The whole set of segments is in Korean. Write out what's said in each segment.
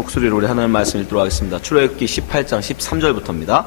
목소리로 우리 하나님 말씀 읽도록 하겠습니다. 출애굽기 18장 13절부터입니다.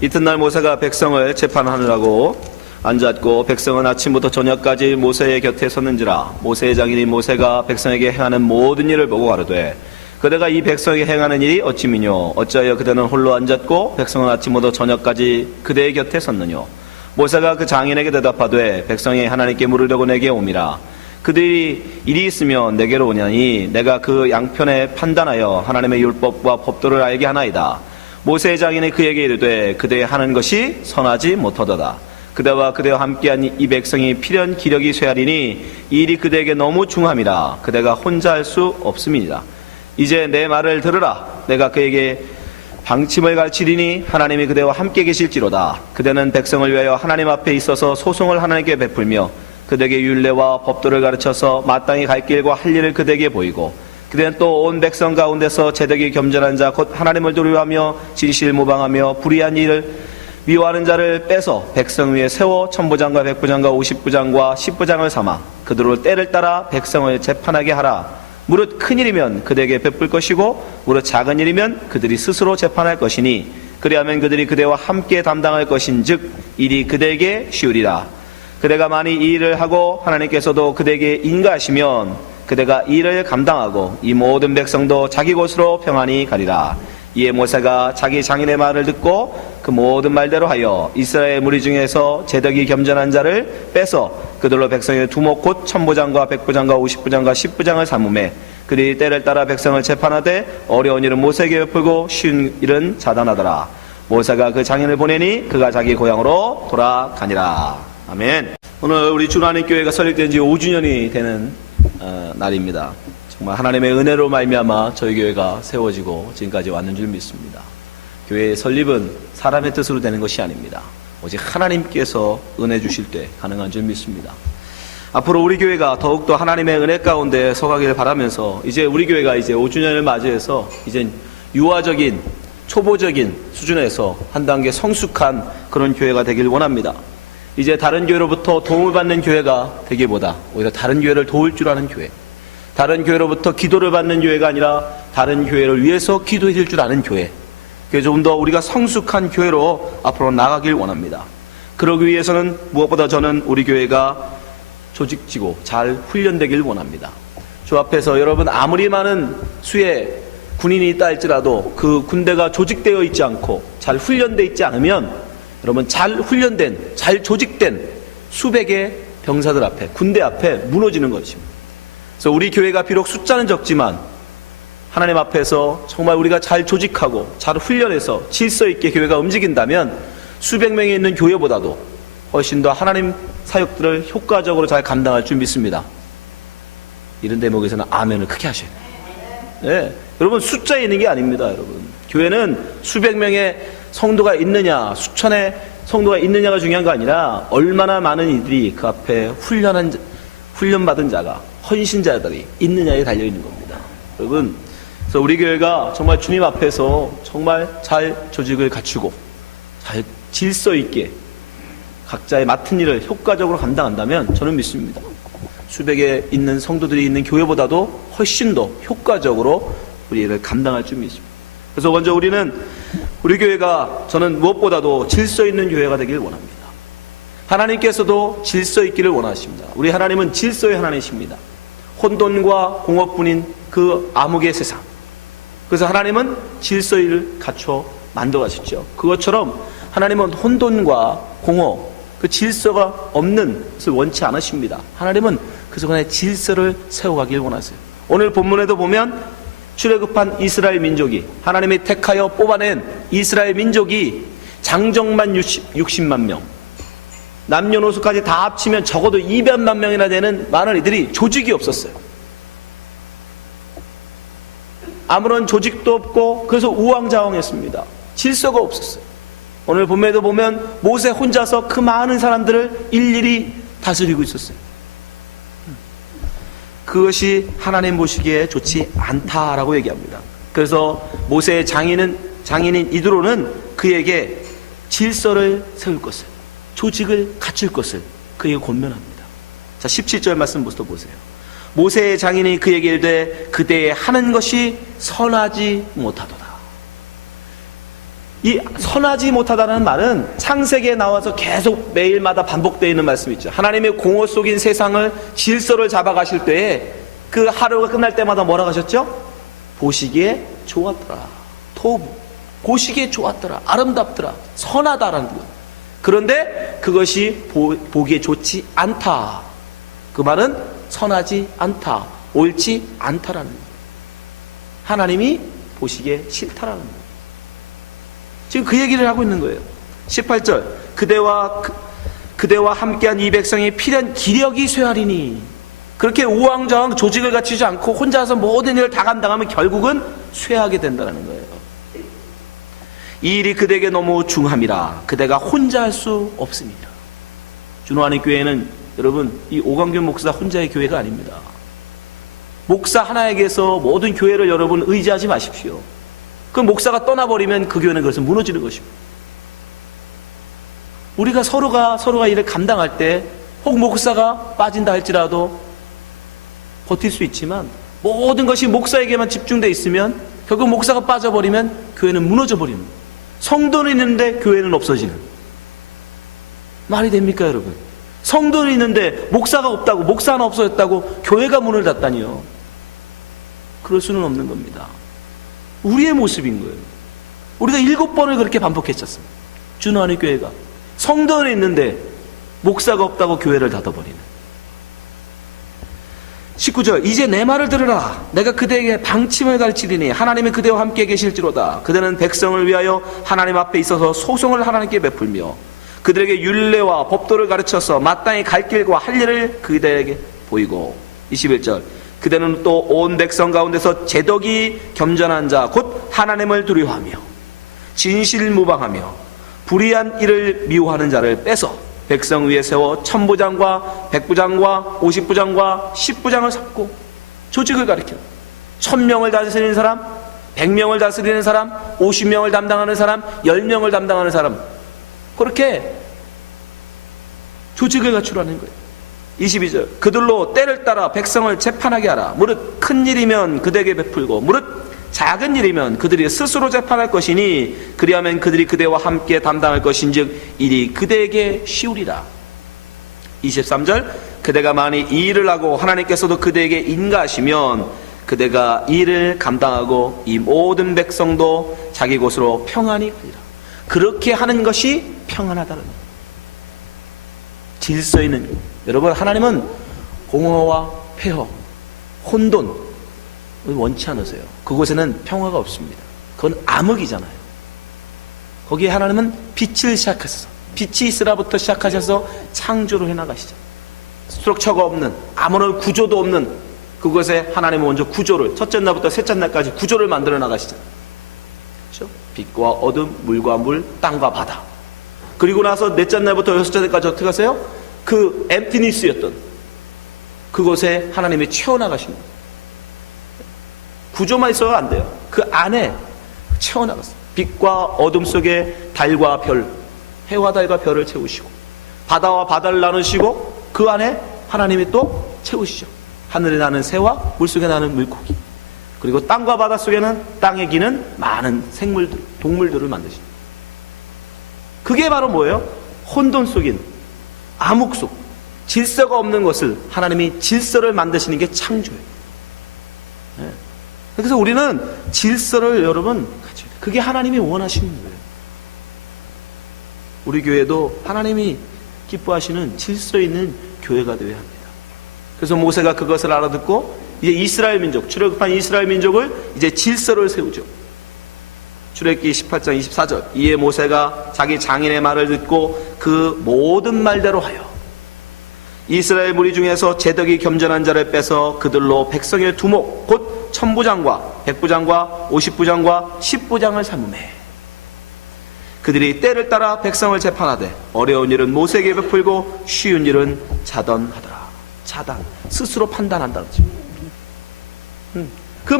이튿날 모세가 백성을 재판하느라고 앉았고 백성은 아침부터 저녁까지 모세의 곁에 섰는지라. 모세의 장인인 모세가 백성에게 행하는 모든 일을 보고 가로되 그대가 이 백성에게 행하는 일이 어찌미뇨? 어찌하여 그대는 홀로 앉았고 백성은 아침부터 저녁까지 그대의 곁에 섰느뇨? 모세가 그 장인에게 대답하되 백성이 하나님께 물으려고 내게 옴이라. 그들이 일이 있으면 내게로 오냐니 내가 그 양편에 판단하여 하나님의 율법과 법도를 알게 하나이다. 모세의 장인이 그에게 이르되 그대의 하는 것이 선하지 못하도다. 그대와 그대와 함께한 이 백성이 필연 기력이 쇠하리니 이 일이 그대에게 너무 중함이라. 그대가 혼자 할 수 없음이니라. 이제 내 말을 들으라. 내가 그에게 방침을 가르치리니 하나님이 그대와 함께 계실지로다. 그대는 백성을 위하여 하나님 앞에 있어서 소송을 하나님께 베풀며 그대에게 율례와 법도를 가르쳐서 마땅히 갈 길과 할 일을 그대에게 보이고 그대는 또 온 백성 가운데서 제덕이 겸손한 자 곧 하나님을 두려워하며 진실 모방하며 불의한 일을 미워하는 자를 빼서 백성 위에 세워 천부장과 백부장과 50부장과 10부장을 삼아 그들로 때를 따라 백성을 재판하게 하라. 무릇 큰 일이면 그대에게 베풀 것이고 무릇 작은 일이면 그들이 스스로 재판할 것이니 그리하면 그들이 그대와 함께 담당할 것인즉 일이 그대에게 쉬우리라. 그대가 만일 이 일을 하고 하나님께서도 그대에게 인가하시면 그대가 이 일을 감당하고 이 모든 백성도 자기 곳으로 평안히 가리라. 이에 모세가 자기 장인의 말을 듣고 그 모든 말대로 하여 이스라엘 무리 중에서 제덕이 겸손한 자를 빼서 그들로 백성의 두목 곧 천부장과 백부장과 50부장과 10부장을 삼음에 그들이 때를 따라 백성을 재판하되 어려운 일은 모세에게 베풀고 쉬운 일은 자단하더라. 모세가 그 장인을 보내니 그가 자기 고향으로 돌아가니라. 아멘. 오늘 우리 주하나님 교회가 설립된 지 5주년이 되는 날입니다. 정말 하나님의 은혜로 말미암아 저희 교회가 세워지고 지금까지 왔는 줄 믿습니다. 교회의 설립은 사람의 뜻으로 되는 것이 아닙니다. 오직 하나님께서 은혜 주실 때 가능한 줄 믿습니다. 앞으로 우리 교회가 더욱더 하나님의 은혜 가운데 서가기를 바라면서 이제 우리 교회가 이제 5주년을 맞이해서 이제 유아적인 초보적인 수준에서 한 단계 성숙한 그런 교회가 되길 원합니다. 이제 다른 교회로부터 도움을 받는 교회가 되기보다 오히려 다른 교회를 도울 줄 아는 교회, 다른 교회로부터 기도를 받는 교회가 아니라 다른 교회를 위해서 기도해 줄 줄 아는 교회, 그래서 좀 더 우리가 성숙한 교회로 앞으로 나가길 원합니다. 그러기 위해서는 무엇보다 저는 우리 교회가 조직지고 잘 훈련되길 원합니다. 저 앞에서 여러분 아무리 많은 수의 군인이 있다 할지라도 그 군대가 조직되어 있지 않고 잘 훈련되어 있지 않으면 여러분 잘 훈련된, 잘 조직된 수백의 병사들 앞에, 군대 앞에 무너지는 것입니다. 그래서 우리 교회가 비록 숫자는 적지만 하나님 앞에서 정말 우리가 잘 조직하고 잘 훈련해서 질서 있게 교회가 움직인다면 수백 명이 있는 교회보다도 훨씬 더 하나님 사역들을 효과적으로 잘 감당할 줄 믿습니다. 이런 대목에서는 아멘을 크게 하셔야 돼요. 네. 여러분 숫자에 있는 게 아닙니다. 여러분 교회는 수백 명의 성도가 있느냐 수천의 성도가 있느냐가 중요한 거 아니라 얼마나 많은 이들이 그 앞에 훈련받은 자가 헌신자들이 있느냐에 달려있는 겁니다. 여러분 그래서 우리 교회가 정말 주님 앞에서 정말 잘 조직을 갖추고 잘 질서 있게 각자의 맡은 일을 효과적으로 감당한다면 저는 믿습니다. 수백에 있는 성도들이 있는 교회보다도 훨씬 더 효과적으로 우리 일을 감당할 줄 믿습니다. 그래서 먼저 우리는 우리 교회가 저는 무엇보다도 질서 있는 교회가 되길 원합니다. 하나님께서도 질서 있기를 원하십니다. 우리 하나님은 질서의 하나님이십니다. 혼돈과 공허뿐인 그 암흑의 세상, 그래서 하나님은 질서를 갖춰 만들어 가셨죠. 그것처럼 하나님은 혼돈과 공허, 그 질서가 없는 것을 원치 않으십니다. 하나님은 그 속안에 질서를 세워가길 원하세요. 오늘 본문에도 보면 출애굽한 이스라엘 민족이 하나님이 택하여 뽑아낸 이스라엘 민족이 장정만 60만 명, 남녀노소까지 다 합치면 적어도 200만 명이나 되는 많은 이들이 조직이 없었어요. 아무런 조직도 없고 그래서 우왕좌왕했습니다. 질서가 없었어요. 오늘 본문에도 보면 모세 혼자서 그 많은 사람들을 일일이 다스리고 있었어요. 그것이 하나님 보시기에 좋지 않다라고 얘기합니다. 그래서 모세의 장인인 이드로는 그에게 질서를 세울 것을, 조직을 갖출 것을 그에게 권면합니다. 자, 17절 말씀부터 보세요. 모세의 장인이 그에게 이르되 그대의 하는 것이 선하지 못하도다. 이 선하지 못하다는 말은 창세기에 나와서 계속 매일마다 반복되어 있는 말씀이 있죠. 하나님의 공허 속인 세상을 질서를 잡아가실 때에 그 하루가 끝날 때마다 뭐라고 하셨죠? 보시기에 좋았더라. 토부. 보시기에 좋았더라. 아름답더라. 선하다라는 것. 그런데 그것이 보기에 좋지 않다. 그 말은 선하지 않다. 옳지 않다라는 것. 하나님이 보시기에 싫다라는 것. 지금 그 얘기를 하고 있는 거예요. 18절 그대와 함께한 이 백성이 필연 기력이 쇠하리니. 그렇게 우왕좌왕 조직을 갖추지 않고 혼자서 모든 일을 다 감당하면 결국은 쇠하게 된다는 거예요. 이 일이 그대에게 너무 중함이라 그대가 혼자 할 수 없습니다. 준호하는 교회는 여러분 이 오광균 목사 혼자의 교회가 아닙니다. 목사 하나에게서 모든 교회를 여러분 의지하지 마십시오. 그 목사가 떠나버리면 그 교회는 그것은 무너지는 것입니다. 우리가 서로가 일을 감당할 때 혹 목사가 빠진다 할지라도 버틸 수 있지만 모든 것이 목사에게만 집중되어 있으면 결국 목사가 빠져버리면 교회는 무너져 버리는 거예요. 성도는 있는데 교회는 없어지는. 말이 됩니까 여러분? 성도는 있는데 목사가 없다고, 목사 하나 없어졌다고 교회가 문을 닫다니요. 그럴 수는 없는 겁니다. 우리의 모습인 거예요. 우리가 7번을 그렇게 반복했었습니다. 준호하는 교회가 성도는 있는데 목사가 없다고 교회를 닫아버리는. 19절 이제 내 말을 들으라. 내가 그대에게 방침을 가르치리니 하나님이 그대와 함께 계실지로다. 그대는 백성을 위하여 하나님 앞에 있어서 소송을 하나님께 베풀며 그들에게 율례와 법도를 가르쳐서 마땅히 갈 길과 할 일을 그대에게 보이고. 21절 그대는 또 온 백성 가운데서 제덕이 겸전한 자 곧 하나님을 두려워하며 진실무방하며 불의한 일을 미워하는 자를 빼서 백성 위에 세워 1000부장과 100부장과 50부장과 10부장을 삼고 조직을 가리켜 1000명을 다스리는 사람, 100명을 다스리는 사람, 50명을 담당하는 사람, 10명을 담당하는 사람, 그렇게 조직을 갖추라는 거예요. 22절 그들로 때를 따라 백성을 재판하게 하라. 무릇 큰 일이면 그대에게 베풀고 무릇 작은 일이면 그들이 스스로 재판할 것이니 그리하면 그들이 그대와 함께 담당할 것인즉 일이 그대에게 쉬우리라. 23절 그대가 만일 이 일을 하고 하나님께서도 그대에게 인가하시면 그대가 이 일을 감당하고 이 모든 백성도 자기 곳으로 평안히 가리라. 그렇게 하는 것이 평안하다는 거예요. 질서 있는 것. 여러분 하나님은 공허와 폐허, 혼돈 원치 않으세요. 그곳에는 평화가 없습니다. 그건 암흑이잖아요. 거기에 하나님은 빛을 시작하셔서 빛이 있으라부터 시작하셔서 창조를 해나가시죠. 스트럭처가 없는 아무런 구조도 없는 그곳에 하나님은 먼저 구조를 첫째 날부터 셋째 날까지 구조를 만들어 나가시잖아요. 그렇죠? 빛과 어둠, 물과 물, 땅과 바다. 그리고 나서 넷째 날부터 여섯째 날까지 어떻게 하세요? 그 엠티니스였던 그곳에 하나님이 채워나가십니다. 구조만 있어도 안 돼요. 그 안에 채워나갔어요. 빛과 어둠 속에 달과 별, 해와 달과 별을 채우시고 바다와 바다를 나누시고 그 안에 하나님이 또 채우시죠. 하늘에 나는 새와 물속에 나는 물고기, 그리고 땅과 바다 속에는 땅에 기는 많은 생물들, 동물들을 만드십니다. 그게 바로 뭐예요? 혼돈 속인 암흑 속 질서가 없는 것을 하나님이 질서를 만드시는 게 창조예요. 네. 그래서 우리는 질서를 여러분 가져야 돼요. 그게 하나님이 원하시는 거예요. 우리 교회도 하나님이 기뻐하시는 질서 있는 교회가 되어야 합니다. 그래서 모세가 그것을 알아듣고 이제 이스라엘 민족, 출애굽한 이스라엘 민족을 이제 질서를 세우죠. 출애굽기 18장 24절 이에 모세가 자기 장인의 말을 듣고 그 모든 말대로 하여 이스라엘 무리 중에서 제덕이 겸전한 자를 빼서 그들로 백성의 두목 곧 1000부장과 100부장과 50부장과 10부장을 삼음해 그들이 때를 따라 백성을 재판하되 어려운 일은 모세에게 베풀고 쉬운 일은 자던하더라. 자단, 스스로 판단한다는 거죠. 그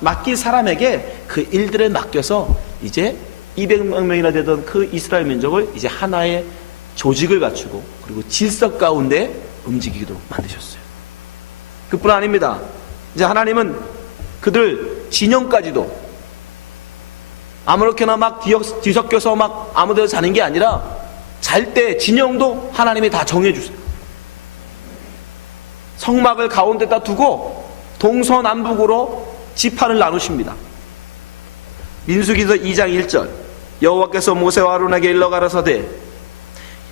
맡길 사람에게 그 일들을 맡겨서 이제 200명이나 되던 그 이스라엘 민족을 이제 하나의 조직을 갖추고 그리고 질서 가운데 움직이기도 만드셨어요. 그뿐 아닙니다. 이제 하나님은 그들 진영까지도 아무렇게나 막 뒤섞여서 막 아무데나 자는 게 아니라 잘 때 진영도 하나님이 다 정해주세요. 성막을 가운데다 두고 동서남북으로 지파를 나누십니다. 민수기서 2장 1절 여호와께서 모세와 아론에게 일러 가라사대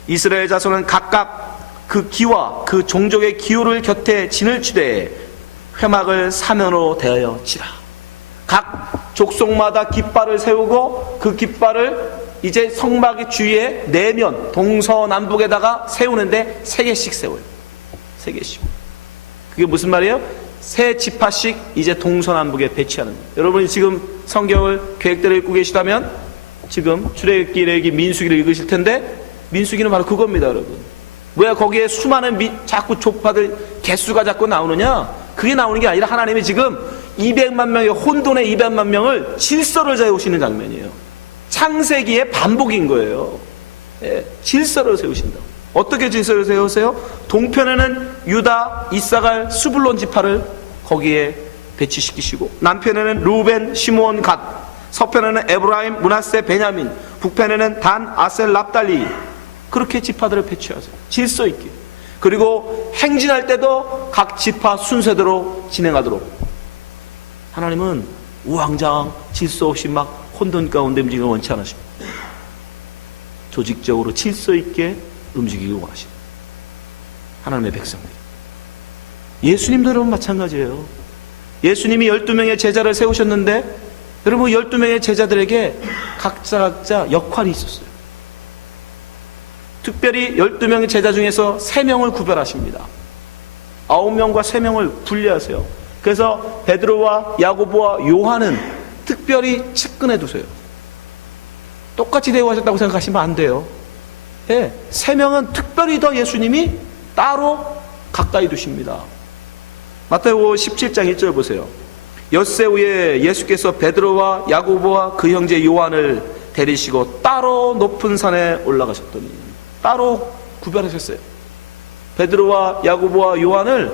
이스라엘 자손은 각각 그 기와 그 종족의 기호를 곁에 진을 치되 회막을 사면으로 대하여 치라. 각 족속마다 깃발을 세우고 그 깃발을 이제 성막 주위에 내면 동서남북에다가 세우는데 3개씩 세워요. 3개씩. 그게 무슨 말이에요? 3지파씩 이제 동서남북에 배치하는 거예요. 여러분이 지금 성경을 계획대로 읽고 계시다면 지금 출애굽기, 레위기, 민수기를 읽으실 텐데 민수기는 바로 그겁니다, 여러분. 왜 거기에 수많은 자꾸 족파들 개수가 자꾸 나오느냐? 그게 나오는 게 아니라 하나님이 지금 200만 명의 혼돈의 200만 명을 질서를 세우시는 장면이에요. 창세기의 반복인 거예요. 예, 질서를 세우신다. 어떻게 질서를 세우세요? 동편에는 유다, 이사갈, 스불론 지파를 거기에 배치시키시고 남편에는 루벤, 시므온, 갓, 서편에는 에브라임, 므낫세, 베냐민, 북편에는 단, 아셀, 납달리 그렇게 지파들을 배치하세요. 질서 있게. 그리고 행진할 때도 각 지파 순서대로 진행하도록. 하나님은 우왕좌왕 질서 없이 막 혼돈 가운데 움직이는 원치 않으십니다. 조직적으로 질서 있게 움직이길 원하십니다. 하나님의 백성들. 예수님도 여러분 마찬가지예요. 예수님이 12명의 제자를 세우셨는데 여러분 12명의 제자들에게 각자 역할이 있었어요. 특별히 12명의 제자 중에서 3명을 구별하십니다. 9명과 3명을 분리하세요. 그래서 베드로와 야고보와 요한은 특별히 측근해 두세요. 똑같이 대우하셨다고 생각하시면 안 돼요. 예, 3명은 특별히 더 예수님이 따로 가까이 두십니다. 마태복음 17장 1절 보세요. 엿새 후에 예수께서 베드로와 야고보와 그 형제 요한을 데리시고 따로 높은 산에 올라가셨더니 따로 구별하셨어요. 베드로와 야고보와 요한을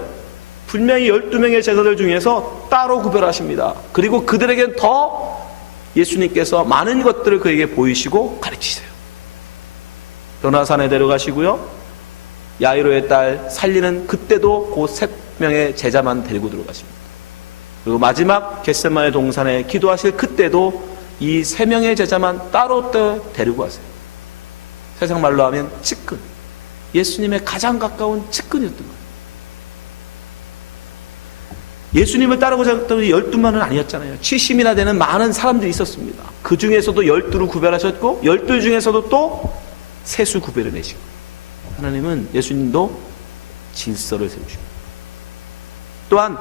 분명히 12명의 제자들 중에서 따로 구별하십니다. 그리고 그들에겐 더 예수님께서 많은 것들을 그에게 보이시고 가르치세요. 변화산에 데려가시고요. 야이로의 딸 살리는 그때도 그 3명의 제자만 데리고 들어가십니다. 그리고 마지막 겟세마네 동산에 기도하실 그때도 이 3명의 제자만 따로 데리고 가세요. 세상 말로 하면 측근. 예수님의 가장 가까운 측근이었던 거예요. 예수님을 따르고자 했던 12만은 아니었잖아요. 70이나 되는 많은 사람들이 있었습니다. 그 중에서도 12를 구별하셨고 12 중에서도 또 세수 구별을 내시고 하나님은 예수님도 질서를 세우시고 또한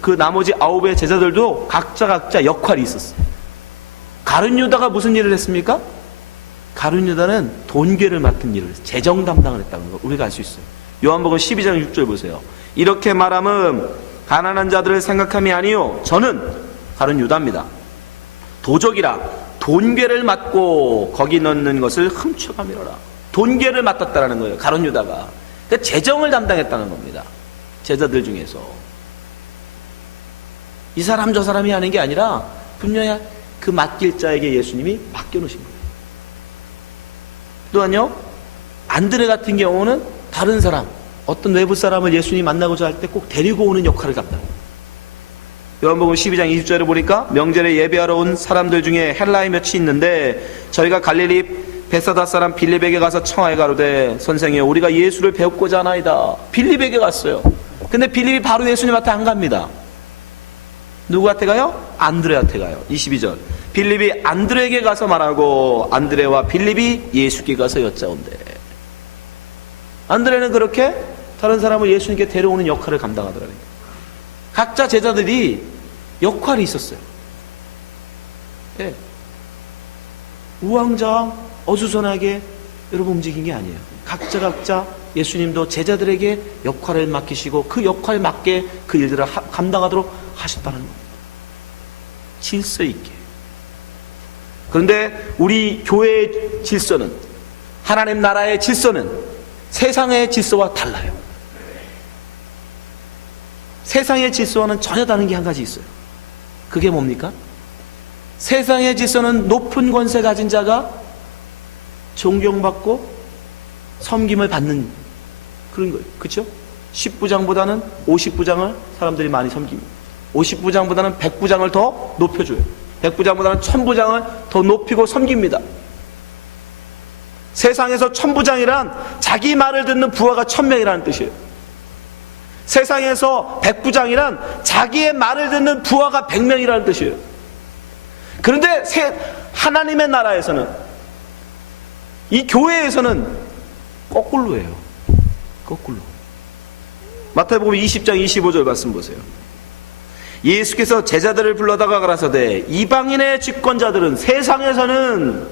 그 나머지 9의 제자들도 각자 역할이 있었어요. 가룟 유다가 무슨 일을 했습니까? 가룟 유다는 돈괴를 맡은 일을 했어요. 재정 담당을 했다는 걸 우리가 알 수 있어요. 요한복음 12장 6절 보세요. 이렇게 말함은 가난한 자들을 생각함이 아니요 저는 가룟 유다입니다. 도적이라 돈괴를 맡고 거기 넣는 것을 훔쳐가미로라. 돈괴를 맡았다는 거예요. 가룟 유다가. 그러니까 재정을 담당했다는 겁니다. 제자들 중에서. 이 사람 저 사람이 하는 게 아니라 분명히 그 맡길 자에게 예수님이 맡겨놓으신 거예요. 또한요 안드레 같은 경우는 다른 사람 어떤 외부 사람을 예수님이 만나고자 할 때 꼭 데리고 오는 역할을 감당합니다. 요한복음 12장 20절에 보니까 명절에 예배하러 온 사람들 중에 헬라의 몇이 있는데 저희가 갈릴리 베사다 사람 빌립에게 가서 청하여 가로되 선생이여 우리가 예수를 배우고자 하나이다. 빌립에게 갔어요. 근데 빌립이 바로 예수님한테 안 갑니다. 누구한테 가요? 안드레한테 가요. 22절 빌립이 안드레에게 가서 말하고 안드레와 빌립이 예수께 가서 여짜온대. 안드레는 그렇게 다른 사람을 예수님께 데려오는 역할을 감당하더라고요. 각자 제자들이 역할이 있었어요. 네. 우왕좌왕 어수선하게 여러분 움직인 게 아니에요. 각자 예수님도 제자들에게 역할을 맡기시고 그 역할에 맞게 그 일들을 감당하도록 하셨다는 겁니다. 질서 있게. 그런데 우리 교회의 질서는 하나님 나라의 질서는 세상의 질서와 달라요. 세상의 질서와는 전혀 다른 게 한 가지 있어요. 그게 뭡니까? 세상의 질서는 높은 권세 가진 자가 존경받고 섬김을 받는 그런 거예요. 그렇죠? 10부장보다는 50부장을 사람들이 많이 섬깁니다. 50부장보다는 100부장을 더 높여줘요. 100부장보다는 1000부장을 더 높이고 섬깁니다. 세상에서 1000부장이란 자기 말을 듣는 부하가 1000명이라는 뜻이에요. 세상에서 100부장이란 자기의 말을 듣는 부하가 100명이라는 뜻이에요. 그런데 하나님의 나라에서는, 이 교회에서는 거꾸로예요. 거꾸로. 마태복음 20장 25절 말씀 보세요. 예수께서 제자들을 불러다가 가라사대 이방인의 집권자들은 세상에서는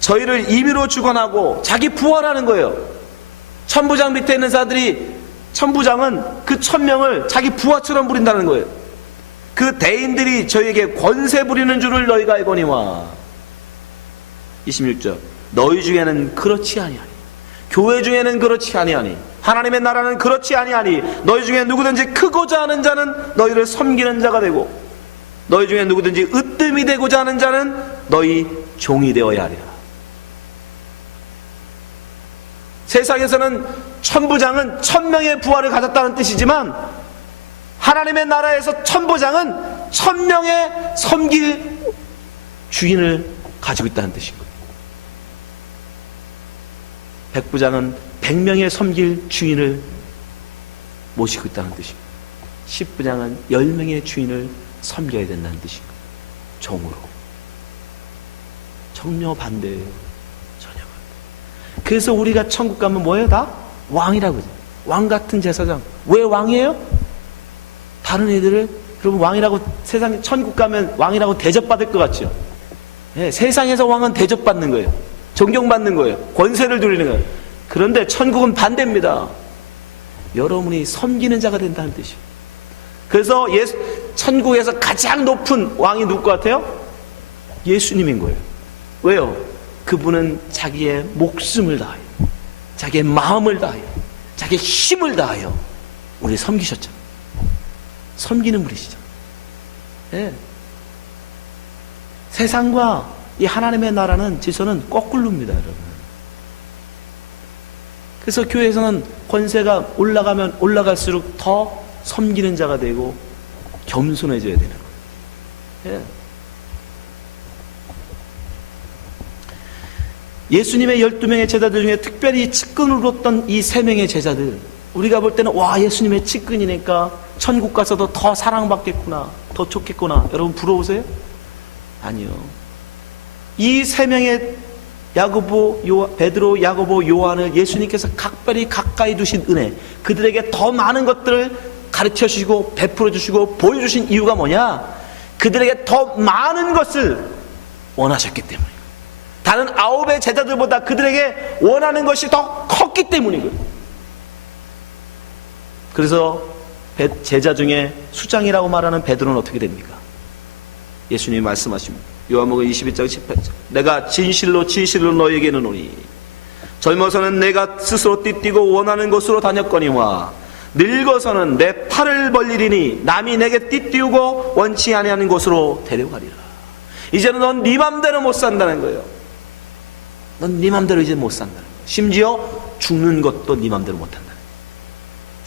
저희를 임의로 주관하고 자기 부하라는 거예요. 천부장 밑에 있는 자들이, 천부장은 그 1000명을 자기 부하처럼 부린다는 거예요. 그 대인들이 저희에게 권세 부리는 줄을 너희가 알거니와. 26절. 너희 중에는 그렇지 아니하니, 교회 중에는 그렇지 아니하니, 하나님의 나라는 그렇지 아니하니, 너희 중에 누구든지 크고자 하는 자는 너희를 섬기는 자가 되고, 너희 중에 누구든지 으뜸이 되고자 하는 자는 너희 종이 되어야 하리라. 세상에서는 천부장은 1000명의 부하를 가졌다는 뜻이지만, 하나님의 나라에서 천부장은 1000명의 섬길 주인을 가지고 있다는 뜻인 거예요. 백부장은 100명의 섬길 주인을 모시고 있다는 뜻입니다. 10부장은 10명의 주인을 섬겨야 된다는 뜻입니다. 종으로. 전혀 반대예요. 전혀 반대. 그래서 우리가 천국 가면 뭐예요? 다 왕이라고 그러죠. 왕 같은 제사장. 왜 왕이에요? 다른 애들을, 여러분, 왕이라고, 세상 천국 가면 왕이라고 대접받을 것 같죠? 네, 세상에서 왕은 대접받는 거예요. 존경받는 거예요. 권세를 누리는 거예요. 그런데 천국은 반대입니다. 여러분이 섬기는 자가 된다는 뜻이에요. 그래서 천국에서 가장 높은 왕이 누구 같아요? 예수님인 거예요. 왜요? 그분은 자기의 목숨을 다하여, 자기의 마음을 다하여, 자기의 힘을 다하여 우리 섬기셨죠. 섬기는 분이시죠. 네. 세상과 이 하나님의 나라는 질서는 거꾸로입니다, 여러분. 그래서 교회에서는 권세가 올라가면 올라갈수록 더 섬기는 자가 되고 겸손해져야 되는 거예요. 예. 예수님의 12명의 제자들 중에 특별히 측근으로 뒀던 이 3명의 제자들, 우리가 볼 때는 와, 예수님의 측근이니까 천국 가서도 더 사랑받겠구나, 더 좋겠구나. 여러분 부러우세요? 아니요. 이 3명의 베드로, 야고보, 요한을 예수님께서 각별히 가까이 두신 은혜, 그들에게 더 많은 것들을 가르쳐 주시고 베풀어 주시고 보여주신 이유가 뭐냐? 그들에게 더 많은 것을 원하셨기 때문이에요. 다른 9의 제자들보다 그들에게 원하는 것이 더 컸기 때문이고요. 그래서 제자 중에 수장이라고 말하는 베드로는 어떻게 됩니까? 예수님이 말씀하십니다. 요한복음 21장 18절. 내가 진실로 진실로 너에게 이르노니 젊어서는 내가 스스로 띠뛰고 원하는 곳으로 다녔거니와 늙어서는 내 팔을 벌리리니 남이 내게 띠띠우고 원치 아니하는 곳으로 데려가리라. 이제는 넌 네 맘대로 못 산다는 거예요. 넌 네 맘대로 이제 못 산다는 거예요. 심지어 죽는 것도 네 맘대로 못 한다.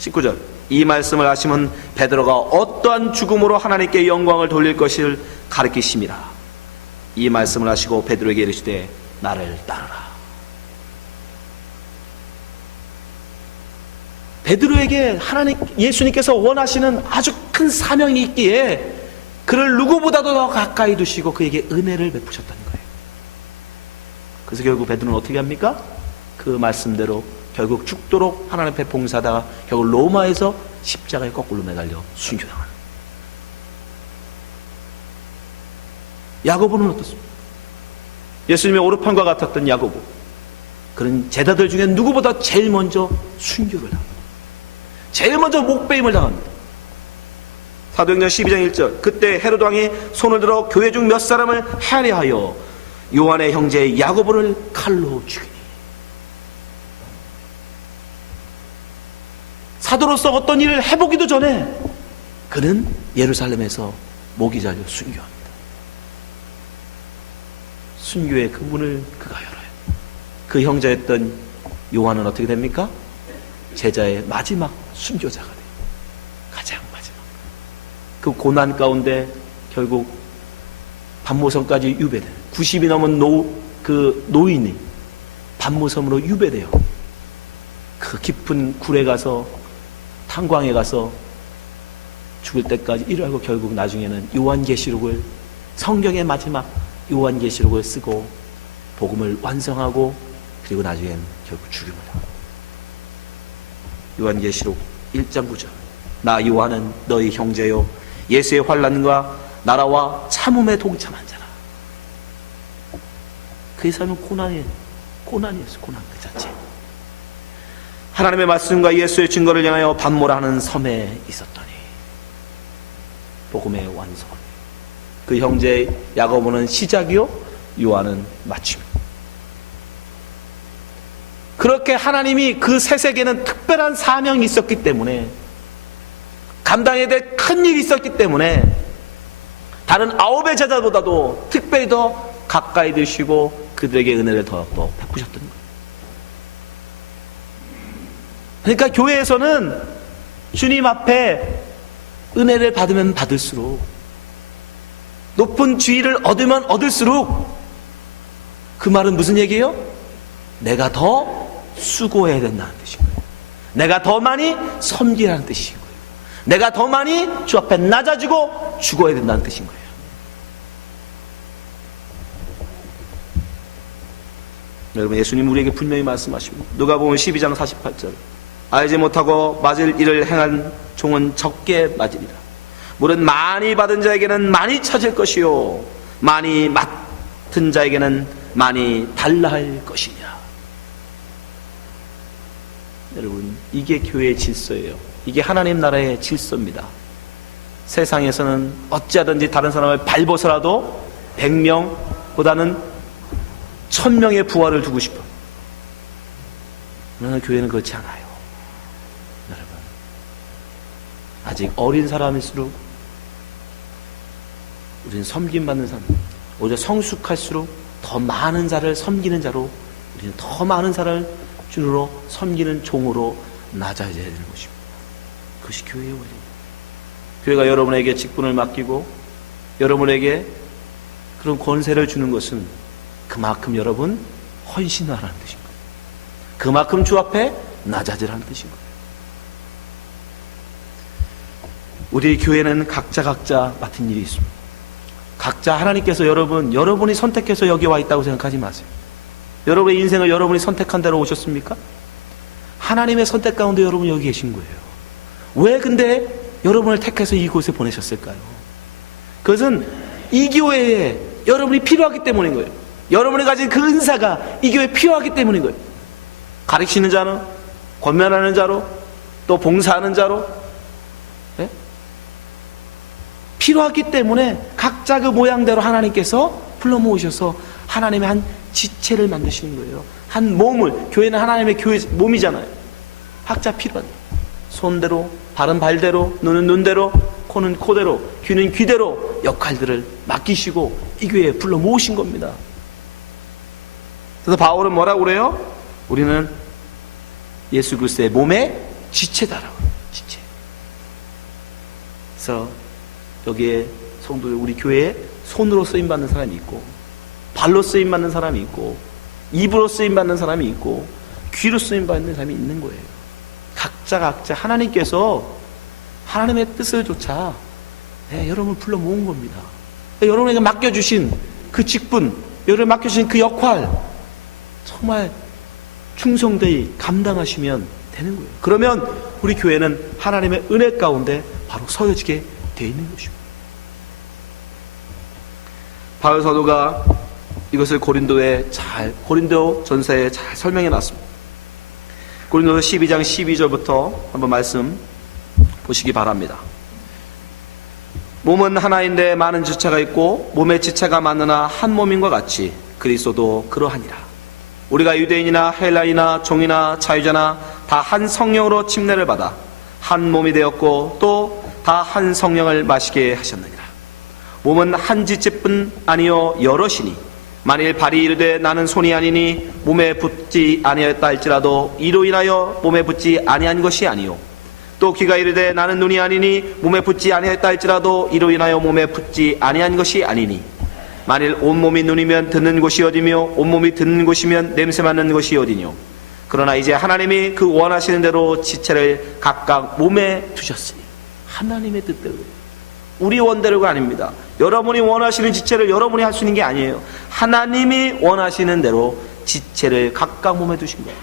19절. 이 말씀을 하시면 베드로가 어떠한 죽음으로 하나님께 영광을 돌릴 것을 가르치심이라. 이 말씀을 하시고 베드로에게 이르시되 나를 따르라. 베드로에게 예수님께서 원하시는 아주 큰 사명이 있기에 그를 누구보다도 더 가까이 두시고 그에게 은혜를 베푸셨다는 거예요. 그래서 결국 베드로는 어떻게 합니까? 그 말씀대로 결국 죽도록 하나님 앞에 봉사하다가 결국 로마에서 십자가에 거꾸로 매달려 순교당하는. 야고보는 어떻습니까? 예수님의 오르판과 같았던 야고보, 그런 제자들 중에 누구보다 제일 먼저 순교를 합니다. 제일 먼저 목배임을 당합니다. 사도행전 12장 1절. 그때 헤로드 왕이 손을 들어 교회 중 몇 사람을 해하려 요한의 형제 야고보를 칼로 죽이니. 사도로서 어떤 일을 해보기도 전에 그는 예루살렘에서 모기 잘려 순교합니다. 순교의 그 문을 그가 열어요. 그 형제였던 요한은 어떻게 됩니까? 제자의 마지막 순교자가 돼요. 가장 마지막. 그 고난 가운데 결국 반모섬까지 유배돼요. 90이 넘은 노인이 반모섬으로 유배돼요. 그 깊은 굴에 가서 탄광에 가서 죽을 때까지 일하고 결국 나중에는 요한계시록을, 성경의 마지막 요한계시록을 쓰고 복음을 완성하고 그리고 나중엔 결국 죽임을 하고. 요한계시록 1장 9절. 나 요한은 너희 형제요 예수의 환난과 나라와 참음에 동참한 자라. 그의 삶은 고난이었어요. 고난 그 자체. 하나님의 말씀과 예수의 증거를 향하여 반모라는 섬에 있었더니 복음의 완성. 그 형제 야고보는 시작이요 요한은 마침입니다. 그렇게 하나님이 그 세 세계는 특별한 사명이 있었기 때문에, 감당해야 될 큰 일이 있었기 때문에 다른 9의 제자보다도 특별히 더 가까이 드시고 그들에게 은혜를 더 베푸셨던 거예요. 그러니까 교회에서는 주님 앞에 은혜를 받으면 받을수록, 높은 지위를 얻으면 얻을수록, 그 말은 무슨 얘기예요? 내가 더 수고해야 된다는 뜻인 거예요. 내가 더 많이 섬기라는 뜻인 거예요. 내가 더 많이 주 앞에 낮아지고 죽어야 된다는 뜻인 거예요. 여러분, 예수님 우리에게 분명히 말씀하십니다. 누가복음 12장 48절. 알지 못하고 맞을 일을 행한 종은 적게 맞으리라. 물은 많이 받은 자에게는 많이 찾을 것이요 많이 맡은 자에게는 많이 달라 할 것이니라. 여러분, 이게 교회의 질서예요. 이게 하나님 나라의 질서입니다. 세상에서는 어찌하든지 다른 사람을 밟아서라도 100명보다는 1000명의 부활을 두고 싶어. 그러나 교회는 그렇지 않아요. 여러분, 아직 어린 사람일수록 우리는 섬김받는 사람, 오히려 성숙할수록 더 많은 자를 섬기는 자로, 우리는 더 많은 자를 주로 섬기는 종으로 낮아져야 되는 것입니다. 그것이 교회의 원리입니다. 교회가 여러분에게 직분을 맡기고 여러분에게 그런 권세를 주는 것은 그만큼 여러분 헌신하라는 뜻인 거예요. 그만큼 주 앞에 낮아지라는 뜻인 거예요. 우리 교회는 각자 맡은 일이 있습니다. 각자 하나님께서 여러분이 선택해서 여기 와 있다고 생각하지 마세요. 여러분의 인생을 여러분이 선택한 대로 오셨습니까? 하나님의 선택 가운데 여러분 여기 계신 거예요. 왜 근데 여러분을 택해서 이곳에 보내셨을까요? 그것은 이 교회에 여러분이 필요하기 때문인 거예요. 여러분이 가진 그 은사가 이 교회에 필요하기 때문인 거예요. 가르치는 자로, 권면하는 자로, 또 봉사하는 자로, 네? 필요하기 때문에 각자 그 모양대로 하나님께서 불러 모으셔서 하나님의 한 지체를 만드시는 거예요. 한 몸을, 교회는 하나님의 교회 몸이잖아요. 각자 필요한 손대로, 발은 발대로, 눈은 눈대로, 코는 코대로, 귀는 귀대로 역할들을 맡기시고 이 교회에 불러 모으신 겁니다. 그래서 바울은 뭐라고 그래요? 우리는 예수 그리스도의 몸의 지체다라고. 지체. 그래서 여기에 성도들, 우리 교회에 손으로 쓰임받는 사람이 있고, 발로 쓰임받는 사람이 있고, 입으로 쓰임받는 사람이 있고, 귀로 쓰임받는 사람이 있는 거예요. 각자 하나님께서 하나님의 뜻을 조차 여러분을 불러 모은 겁니다. 여러분에게 맡겨주신 그 직분, 여러분에게 맡겨주신 그 역할 정말 충성되이 감당하시면 되는 거예요. 그러면 우리 교회는 하나님의 은혜 가운데 바로 서여지게 되어 있는 것입니다. 바울 사도가 이것을 고린도 전서에 잘 설명해 놨습니다. 고린도서 12장 12절부터 한번 말씀 보시기 바랍니다. 몸은 하나인데 많은 지체가 있고 몸의 지체가 많으나 한 몸인 것 같이 그리스도도 그러하니라. 우리가 유대인이나 헬라인이나 종이나 자유자나 다 한 성령으로 침례를 받아 한 몸이 되었고 또 다 한 성령을 마시게 하셨느니라. 몸은 한 지체뿐 아니요 여럿이니 만일 발이 이르되 나는 손이 아니니 몸에 붙지 아니하였다 할지라도 이로 인하여 몸에 붙지 아니한 것이 아니요 또 귀가 이르되 나는 눈이 아니니 몸에 붙지 아니하였다 할지라도 이로 인하여 몸에 붙지 아니한 것이 아니니 만일 온몸이 눈이면 듣는 곳이 어디며 온몸이 듣는 곳이면 냄새 맡는 것이 어디뇨 그러나 이제 하나님이 그 원하시는 대로 지체를 각각 몸에 두셨으니 하나님의 뜻대로 우리 원대로가 아닙니다. 여러분이 원하시는 지체를 여러분이 할 수 있는 게 아니에요. 하나님이 원하시는 대로 지체를 각각 몸에 두신 거예요.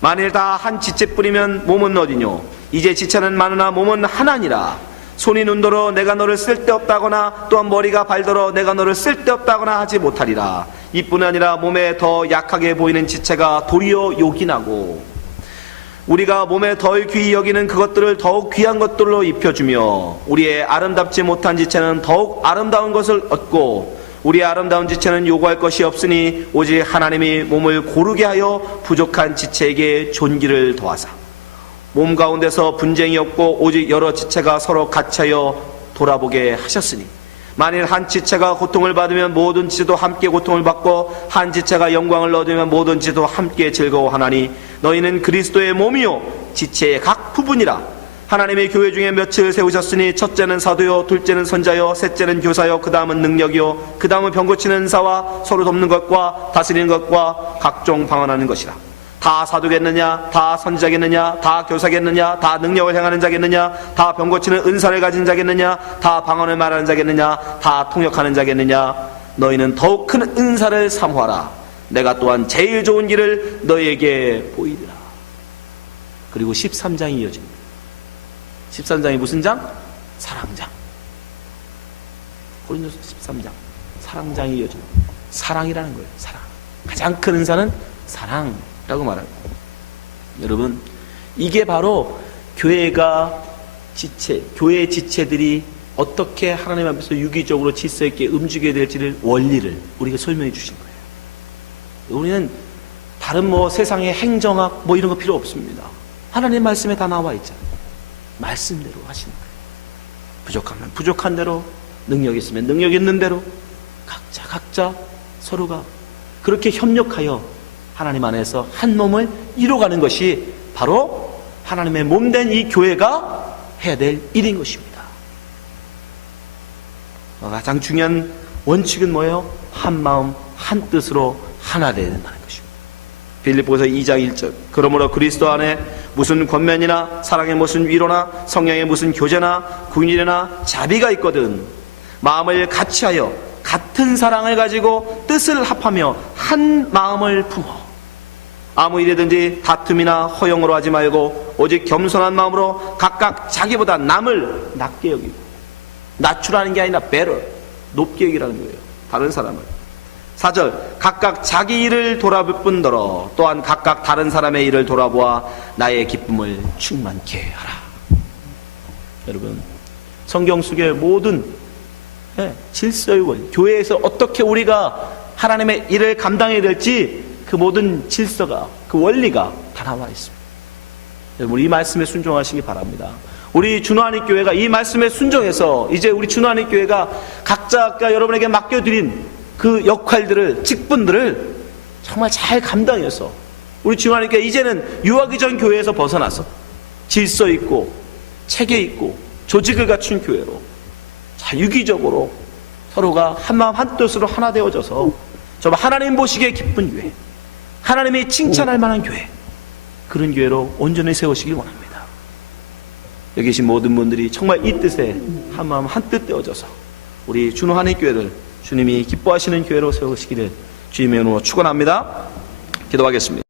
만일 다 한 지체뿐이면 몸은 어디뇨? 이제 지체는 많으나 몸은 하나니라. 손이 눈더러 내가 너를 쓸데없다거나 또한 머리가 발더러 내가 너를 쓸데없다거나 하지 못하리라. 이뿐 아니라 몸에 더 약하게 보이는 지체가 도리어 요긴하고 우리가 몸에 덜 귀히 여기는 그것들을 더욱 귀한 것들로 입혀주며 우리의 아름답지 못한 지체는 더욱 아름다운 것을 얻고 우리의 아름다운 지체는 요구할 것이 없으니 오직 하나님이 몸을 고르게 하여 부족한 지체에게 존귀를 더하사 몸 가운데서 분쟁이 없고 오직 여러 지체가 서로 같이하여 돌아보게 하셨으니 만일 한 지체가 고통을 받으면 모든 지체도 함께 고통을 받고 한 지체가 영광을 얻으면 모든 지체도 함께 즐거워하나니 너희는 그리스도의 몸이요 지체의 각 부분이라. 하나님의 교회 중에 몇을 세우셨으니 첫째는 사도요 둘째는 선자요 셋째는 교사요 그 다음은 능력이요 그 다음은 병 고치는 은사와 서로 돕는 것과 다스리는 것과 각종 방언하는 것이라. 다 사도겠느냐 다 선지자겠느냐 다 교사겠느냐 다 능력을 행하는 자겠느냐 다 병 고치는 은사를 가진 자겠느냐 다 방언을 말하는 자겠느냐 다 통역하는 자겠느냐 너희는 더욱 큰 은사를 사모하라. 내가 또한 제일 좋은 길을 너희에게 보이리라. 그리고 13장이 이어집니다. 13장이 무슨 장? 사랑장. 고린도서 13장 사랑장이 이어집니다. 사랑이라는 거예요. 사랑. 가장 큰 은사는 사랑 라고 말합니다. 여러분 이게 바로 교회가 지체, 교회의 지체들이 어떻게 하나님 앞에서 유기적으로 질서 있게 움직여야 될지를 원리를 우리가 설명해 주신 거예요. 우리는 다른 세상의 행정학 이런 거 필요 없습니다. 하나님 말씀에 다 나와 있잖아요. 말씀대로 하시는 거예요. 부족하면 부족한 대로, 능력 있으면 능력 있는 대로 각자 서로가 그렇게 협력하여 하나님 안에서 한 몸을 이뤄가는 것이 바로 하나님의 몸된 이 교회가 해야 될 일인 것입니다. 가장 중요한 원칙은 뭐예요? 한 마음 한 뜻으로 하나 되어야 된다는 것입니다. 빌립보서 2장 1절 그러므로 그리스도 안에 무슨 권면이나 사랑의 무슨 위로나 성령의 무슨 교제나 군인이나 자비가 있거든 마음을 같이하여 같은 사랑을 가지고 뜻을 합하며 한 마음을 품어 아무 일이든지 다툼이나 허용으로 하지 말고 오직 겸손한 마음으로 각각 자기보다 남을 낮게 여기고 낮추라는 게 아니라 better 높게 여기라는 거예요. 다른 사람을 4절 각각 자기 일을 돌아볼 뿐더러 또한 각각 다른 사람의 일을 돌아보아 나의 기쁨을 충만케 하라. 여러분 성경 속의 모든 질서의 원 교회에서 어떻게 우리가 하나님의 일을 감당해야 될지 그 모든 질서가 그 원리가 다 나와 있습니다. 여러분 이 말씀에 순종하시기 바랍니다. 우리 준호하는 교회가 이 말씀에 순종해서 이제 우리 준호하는 교회가 각자가 여러분에게 맡겨드린 그 역할들을 직분들을 정말 잘 감당해서 우리 준호하는 교회 이제는 유아기 전 교회에서 벗어나서 질서 있고 체계 있고 조직을 갖춘 교회로 자 유기적으로 서로가 한 마음 한 뜻으로 하나 되어져서 정말 하나님 보시기에 기쁜 교회 하나님이 칭찬할 만한 교회 그런 교회로 온전히 세우시길 원합니다. 여기 계신 모든 분들이 정말 이 뜻에 한 마음 한 뜻 되어져서 우리 준호하는 교회를 주님이 기뻐하시는 교회로 세우시기를 주님의 이름으로 축원합니다. 기도하겠습니다.